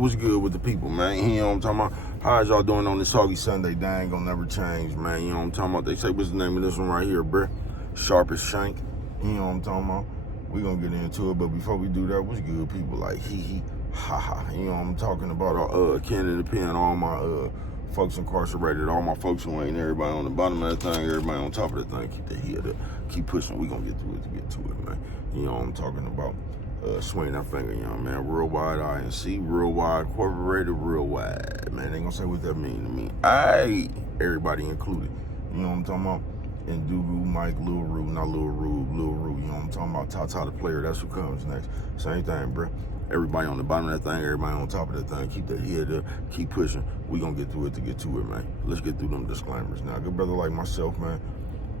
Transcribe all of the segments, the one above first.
What's good with the people, man? You know what I'm talking about? How's y'all doing on this soggy Sunday? They ain't gonna never change, man. You know what I'm talking about? They say, what's the name of this one right here, bruh? Sharpest Shank. You know what I'm talking about? We gonna get into it, but before we do that, what's good, people? Like, hee, ha, ha. You know what I'm talking about? Ken in the pen, all my folks incarcerated, all my folks who ain't, everybody on the bottom of that thing, everybody on top of that thing. Keep their head up. Keep pushing. We gonna get through it to get to it, man. You know what I'm talking about? Swing that finger, young man. Worldwide INC, worldwide incorporated, real wide. Man, they gonna say what that mean to me. Everybody included. You know what I'm talking about? And Dugu, Mike, Lil Rue, not Lil Rue, Lil Rue. You know what I'm talking about? Tata the player, that's who comes next. Same thing, bro. Everybody on the bottom of that thing, everybody on top of that thing. Keep their head up, keep pushing. We gonna get through it to get to it, man. Let's get through them disclaimers. Now, good brother like myself, man,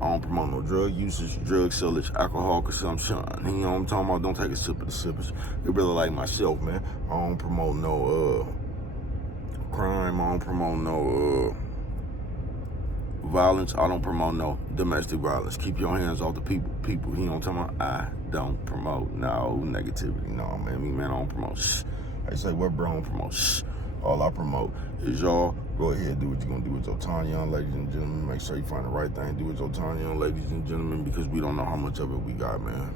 I don't promote no drug usage, drug sellage, alcohol consumption. You know what I'm talking about? Don't take a sip of the sippers. Good brother like myself, man, I don't promote no crime. I don't promote no violence. I don't promote no domestic violence. Keep your hands off the people. You know what I'm talking about? I don't promote no negativity. No, man, I don't promote shh. I say, what, bro? I don't promote shh. All I promote is y'all go ahead and do what you're gonna do with your time, young ladies and gentlemen. Make sure you find the right thing. Do with your time, young ladies and gentlemen, because we don't know how much of it we got, man.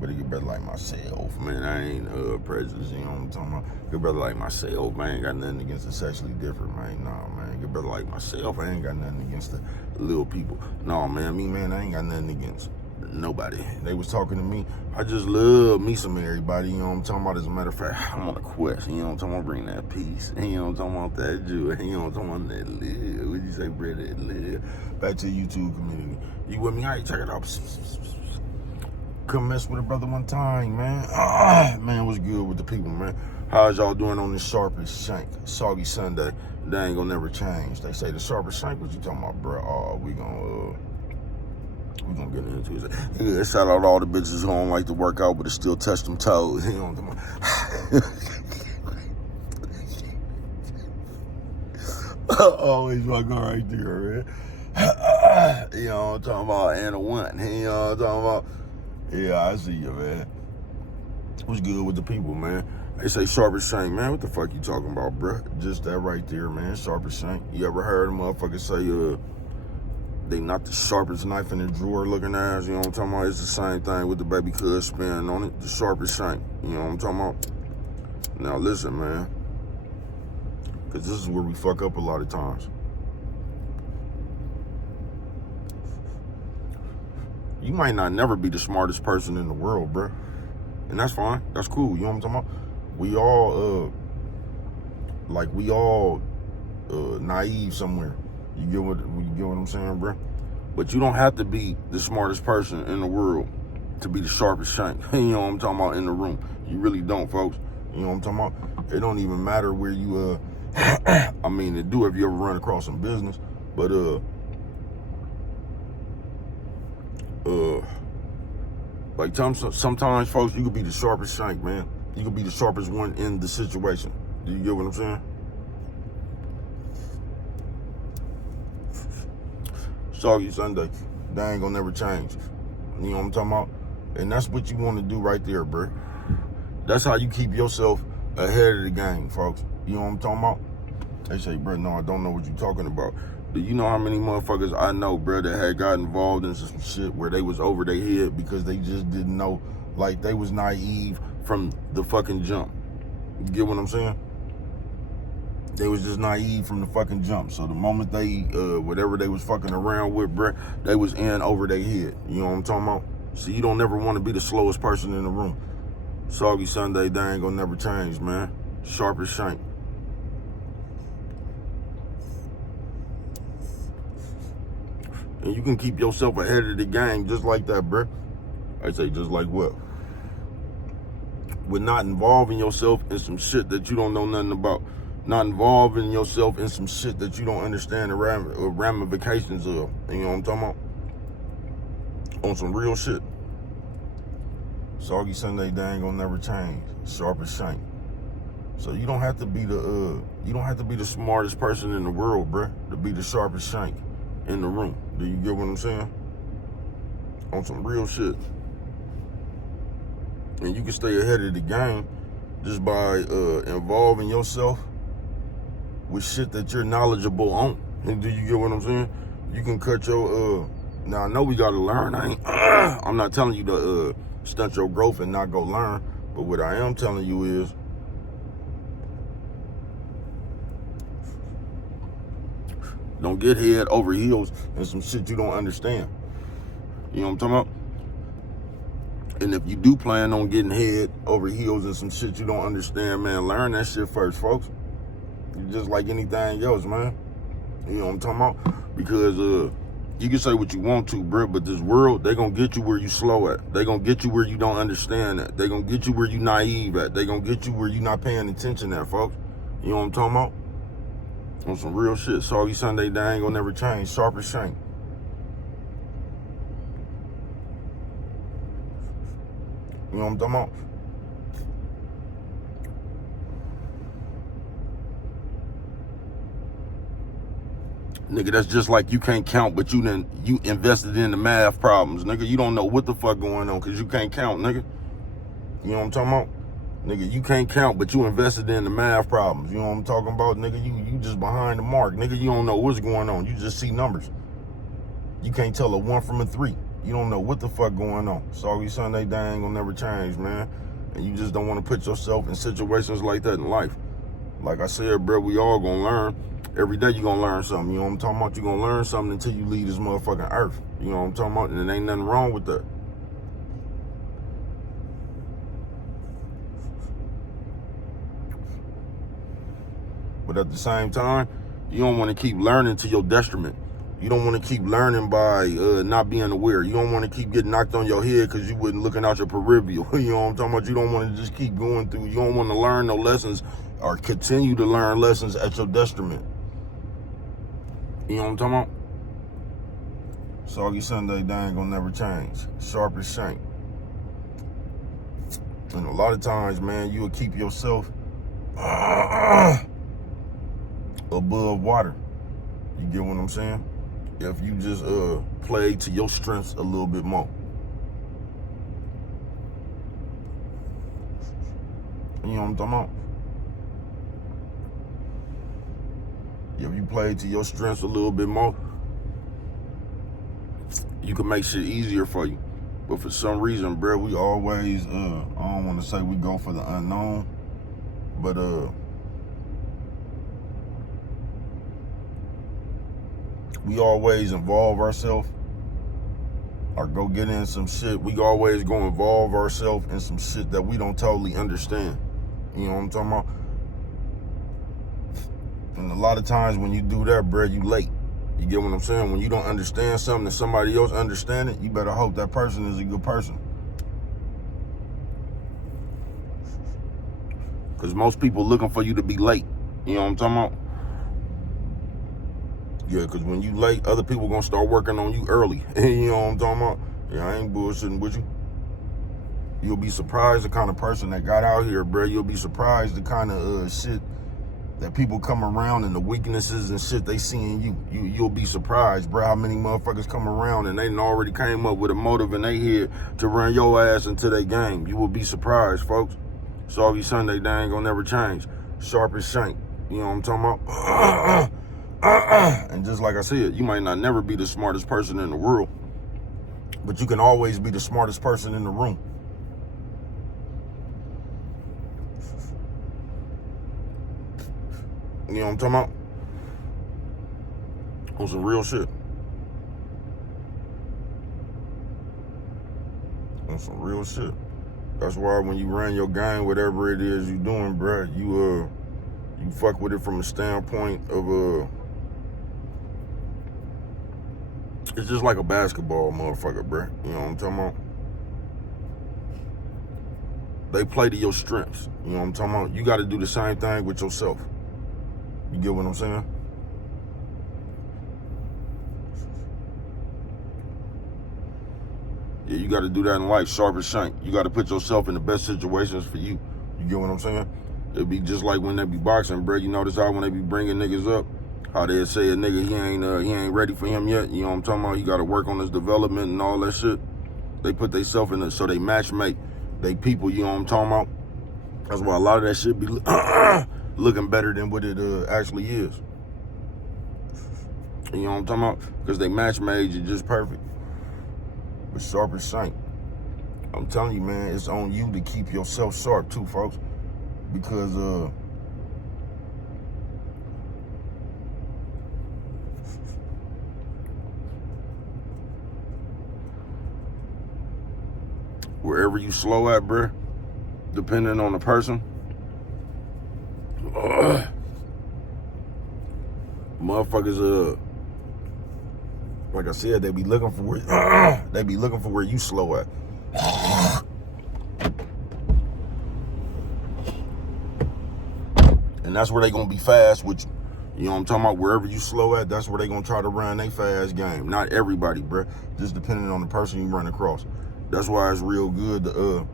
But it get better like myself, man. I ain't prejudiced, you know what I'm talking about? Good brother like myself, man. I ain't got nothing against the sexually different, man. Nah, man. Good brother like myself, I ain't got nothing against the little people. No, man, I ain't got nothing against nobody. They was talking to me. I just love me some everybody, you know what I'm talking about? As a matter of fact, I'm on a quest, you know what I'm talking about? Bring that peace. You know what I'm talking about? That joy. You know what I'm talking about? That live. What you say, brother? That live. Back to the YouTube community. You with me? All right, check it out. Come mess with a brother one time, man. Man, what's good with the people, man? How's y'all doing on this Sharpest Shank? Soggy Sunday. They ain't gonna never change. They say the Sharpest Shank, what you talking about, bro? We gonna get into it. Yeah, shout out all the bitches who don't like to work out, but it still touch them toes. You know what I'm talking about? Always fucking right there, man. You know what I'm talking about? And a one. You know what I'm talking about? Yeah, I see you, man. What's good with the people, man? They say Sharpest Shank, man. What the fuck you talking about, bruh? Just that right there, man. Sharpest Shank. You ever heard a motherfucker say, they not the sharpest knife in the drawer looking ass? You know what I'm talking about? It's the same thing with the baby cuz spin on it. The Sharpest Shank. You know what I'm talking about? Now listen, man. Because this is where we fuck up a lot of times. You might not never be the smartest person in the world, bro. And that's fine. That's cool. You know what I'm talking about? We all, naive somewhere. You get what I'm saying, bro? But you don't have to be the smartest person in the world to be the sharpest shank. You know what I'm talking about in the room. You really don't, folks. You know what I'm talking about? It don't even matter where you, I mean, it do if you ever run across some business, but, like sometimes, folks, you could be the sharpest shank, man. You could be the sharpest one in the situation. Do you get what I'm saying? Soggy Sunday, they ain't gonna never change. You know what I'm talking about? And that's what you want to do right there, bro. That's how you keep yourself ahead of the game, folks. You know what I'm talking about? They say, bro, no, I don't know what you're talking about. Do you know how many motherfuckers I know, bro, that had got involved in some shit where they was over their head because they just didn't know, like they was naive from the fucking jump. You get what I'm saying? They was just naive from the fucking jump. So the moment they, whatever they was fucking around with, bro, they was in over their head. You know what I'm talking about? So you don't never want to be the slowest person in the room. Soggy Sunday, they ain't gonna never change, man. Sharpest Shank. And you can keep yourself ahead of the game just like that, bro. I say just like what? With not involving yourself in some shit that you don't know nothing about. Not involving yourself in some shit that you don't understand the ramifications of. You know what I'm talking about? On some real shit. Soggy Sunday, they ain't gonna never change. Sharpest Shank. So you don't have to be the smartest person in the world, bruh, to be the sharpest shank in the room. Do you get what I'm saying? On some real shit. And you can stay ahead of the game just by involving yourself with shit that you're knowledgeable on. And do you get what I'm saying? You can cut your now I know we gotta learn. I'm not telling you to stunt your growth and not go learn, but what I am telling you is don't get head over heels in some shit you don't understand. You know what I'm talking about? And if you do plan on getting head over heels in some shit you don't understand, man, learn that shit first, folks. It's just like anything else, man. You know what I'm talking about? Because you can say what you want to, bro, but this world, they gonna get you where you slow at. They gonna get you where you don't understand at. They gonna get you where you naive at. They gonna get you where you not paying attention at, folks. You know what I'm talking about? On some real shit. Soggy Sunday, they ain't gonna never change. Sharpest Shank. You know what I'm talking about? Nigga, that's just like you can't count, but you invested in the math problems, nigga. You don't know what the fuck going on because you can't count, nigga. You know what I'm talking about? Nigga, you can't count, but you invested in the math problems. You know what I'm talking about? Nigga, you just behind the mark. Nigga, you don't know what's going on. You just see numbers. You can't tell a 1 from a 3. You don't know what the fuck going on. Soggy Sunday, they ain't gonna never change, man. And you just don't want to put yourself in situations like that in life. Like I said, bro, we all gonna learn. Every day you gonna learn something. You know what I'm talking about? You gonna learn something until you leave this motherfucking earth. You know what I'm talking about? And there ain't nothing wrong with that. But at the same time, you don't want to keep learning to your detriment. You don't want to keep learning by not being aware. You don't want to keep getting knocked on your head because you wasn't looking out your peripheral. You know what I'm talking about? You don't want to just keep going through. You don't want to learn no lessons or continue to learn lessons at your detriment. You know what I'm talking about? Soggy Sunday, they ain't gonna never change. Sharpest Shank. And a lot of times, man, you will keep yourself above water. You get what I'm saying? If you just play to your strengths a little bit more. You know what I'm talking about? If you play to your strengths a little bit more, you can make shit easier for you. But for some reason, bro, we always, I don't want to say we go for the unknown, but we always involve ourselves or go get in some shit. We always go involve ourselves in some shit that we don't totally understand. You know what I'm talking about? And a lot of times when you do that, bro, you late. You get what I'm saying? When you don't understand something and somebody else understand it, you better hope that person is a good person. Because most people looking for you to be late. You know what I'm talking about? Yeah, because when you late, other people gonna start working on you early. You know what I'm talking about? Yeah, I ain't bullshitting with you. You'll be surprised the kind of person that got out here, bro. You'll be surprised the kind of shit that people come around and the weaknesses and shit they see in you. You'll be surprised, bro, how many motherfuckers come around and they done already came up with a motive in their head to run your ass into their game. You will be surprised, folks. Soggy Sunday, they ain't gonna never change. Sharpest Shank. You know what I'm talking about? And just like I said, you might not never be the smartest person in the world, but you can always be the smartest person in the room. You know what I'm talking about? On some real shit. On some real shit. That's why when you run your game, whatever it is you doing, bro, you fuck with it from a standpoint of it's just like a basketball motherfucker, bro. You know what I'm talking about? They play to your strengths. You know what I'm talking about? You got to do the same thing with yourself. You get what I'm saying? Yeah, you got to do that in life, Sharpest Shank. You got to put yourself in the best situations for you. You get what I'm saying? It'd be just like when they be boxing, bro. You notice how when they be bringing niggas up, how they say a nigga, he ain't ready for him yet. You know what I'm talking about? He got to work on his development and all that shit. They put themselves in it, so they matchmake they people, you know what I'm talking about? That's why a lot of that shit be looking better than what it actually is. You know what I'm talking about? Because they match made you just perfect. But Sharpest Shank. I'm telling you, man, it's on you to keep yourself sharp too, folks. Because wherever you slow at, bruh, depending on the person, motherfuckers, like I said, they be looking for where they be looking for where you slow at. And that's where they gonna be fast with you. You know what I'm talking about? Wherever you slow at, that's where they gonna try to run they fast game. Not everybody, bruh. Just depending on the person you run across. That's why it's real good to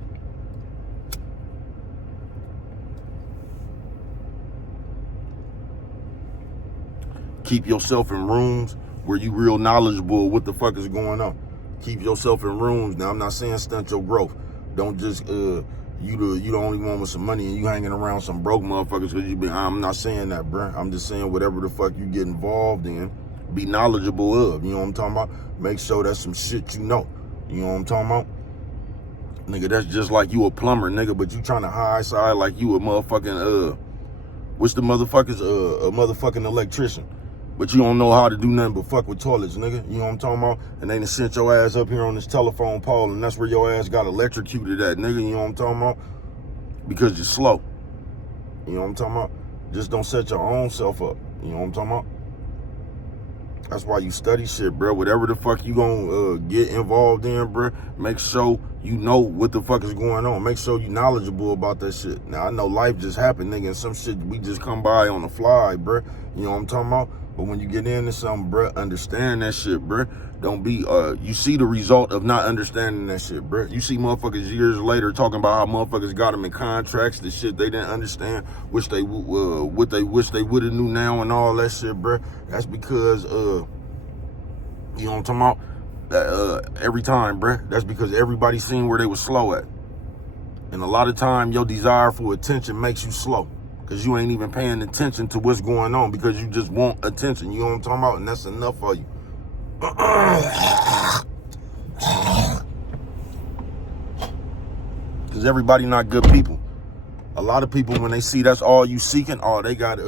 keep yourself in rooms where you real knowledgeable of what the fuck is going on. Keep yourself in rooms. Now, I'm not saying stunt your growth. Don't just you the only one with some money and you hanging around some broke motherfuckers because you be. I'm not saying that, bruh. I'm just saying whatever the fuck you get involved in, be knowledgeable of. You know what I'm talking about? Make sure that's some shit you know. You know what I'm talking about? Nigga, that's just like you a plumber, nigga, but you trying to high side like you a motherfucking what's the motherfuckers a motherfucking electrician. But you don't know how to do nothing but fuck with toilets, nigga. You know what I'm talking about? And they done sent your ass up here on this telephone pole, and that's where your ass got electrocuted at, nigga. You know what I'm talking about? Because you're slow. You know what I'm talking about? Just don't set your own self up. You know what I'm talking about? That's why you study shit, bro. Whatever the fuck you gonna get involved in, bro, make sure you know what the fuck is going on. Make sure you knowledgeable about that shit. Now, I know life just happened, nigga, and some shit we just come by on the fly, bro. You know what I'm talking about? But when you get into something, bro, understand that shit, bro. Don't be, you see the result of not understanding that shit, bro. You see motherfuckers years later talking about how motherfuckers got them in contracts, the shit they didn't understand, what they wish they would have knew now and all that shit, bro. That's because, you know what I'm talking about? Every time, bruh. That's because everybody seen where they was slow at. And a lot of time, your desire for attention makes you slow. Because you ain't even paying attention to what's going on. Because you just want attention. You know what I'm talking about? And that's enough for you. Because everybody not good people. A lot of people, when they see that's all you seeking, they got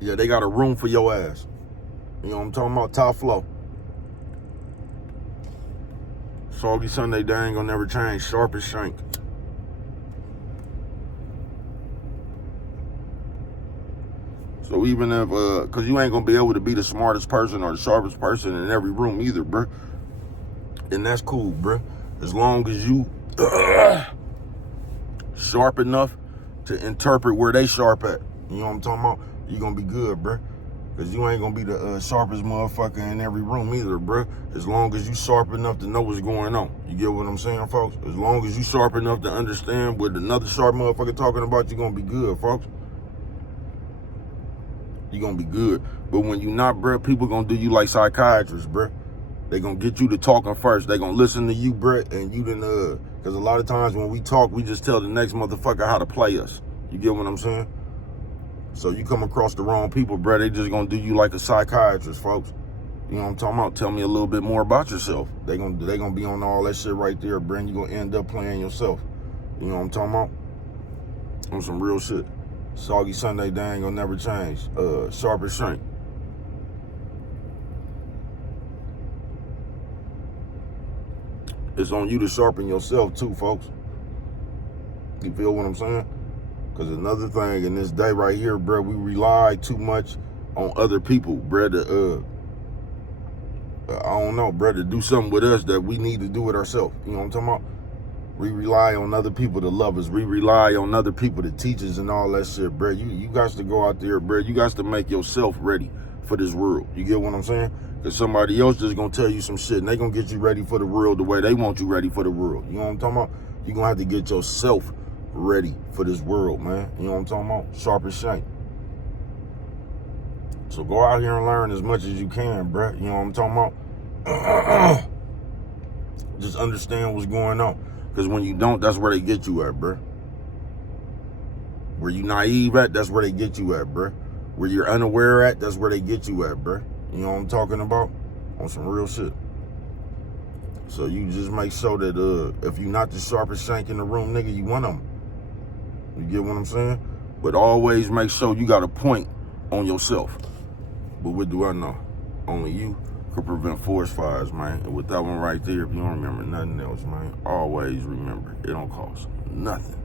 they got a room for your ass. You know what I'm talking about? Top flow. Soggy Sunday, they ain't gonna never change. Sharpest Shank. So even if, cause you ain't gonna be able to be the smartest person or the sharpest person in every room either, bruh. And that's cool, bruh. As long as you sharp enough to interpret where they sharp at. You know what I'm talking about? You gonna be good, bruh. Cause you ain't gonna be the sharpest motherfucker in every room either, bruh. As long as you sharp enough to know what's going on. You get what I'm saying, folks? As long as you sharp enough to understand what another sharp motherfucker talking about, you gonna be good, folks. You gonna be good. But when you not, bruh, people gonna do you like psychiatrists, bruh. They gonna get you to talking first. They gonna listen to you, bruh, and you done, cause a lot of times when we talk, we just tell the next motherfucker how to play us. You get what I'm saying? So you come across the wrong people, bruh, they just gonna do you like a psychiatrist, folks. You know what I'm talking about? Tell me a little bit more about yourself. They gonna be on all that shit right there, bruh, and you gonna end up playing yourself. You know what I'm talking about? On some real shit. Soggy Sunday, they ain't gonna never change. Sharpest Shank. It's on you to sharpen yourself too, folks. You feel what I'm saying? Because another thing in this day right here, bro, we rely too much on other people, bro, to, I don't know, bro, to do something with us that we need to do it ourselves. You know what I'm talking about? We rely on other people to love us. We rely on other people to teach us and all that shit, bro. You got to go out there, bro. You got to make yourself ready for this world. You get what I'm saying? Because somebody else just going to tell you some shit, and they going to get you ready for the world the way they want you ready for the world. You know what I'm talking about? You're going to have to get yourself ready for this world, man. You know what I'm talking about? Sharpest Shank. So go out here and learn as much as you can, bro. You know what I'm talking about? Just understand what's going on. Because when you don't, that's where they get you at, bro. Where you naive at, that's where they get you at, bruh. Where you're unaware at, that's where they get you at, bruh. You know what I'm talking about? On some real shit. So you just make sure that if you're not the sharpest shank in the room, nigga, you one of them. You get what I'm saying? But always make sure you got a point on yourself. But what do I know? Only you could prevent forest fires, man. And with that one right there, if you don't remember nothing else, man, always remember, it don't cost nothing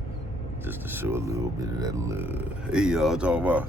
just to show a little bit of that love. Hey, y'all, talk about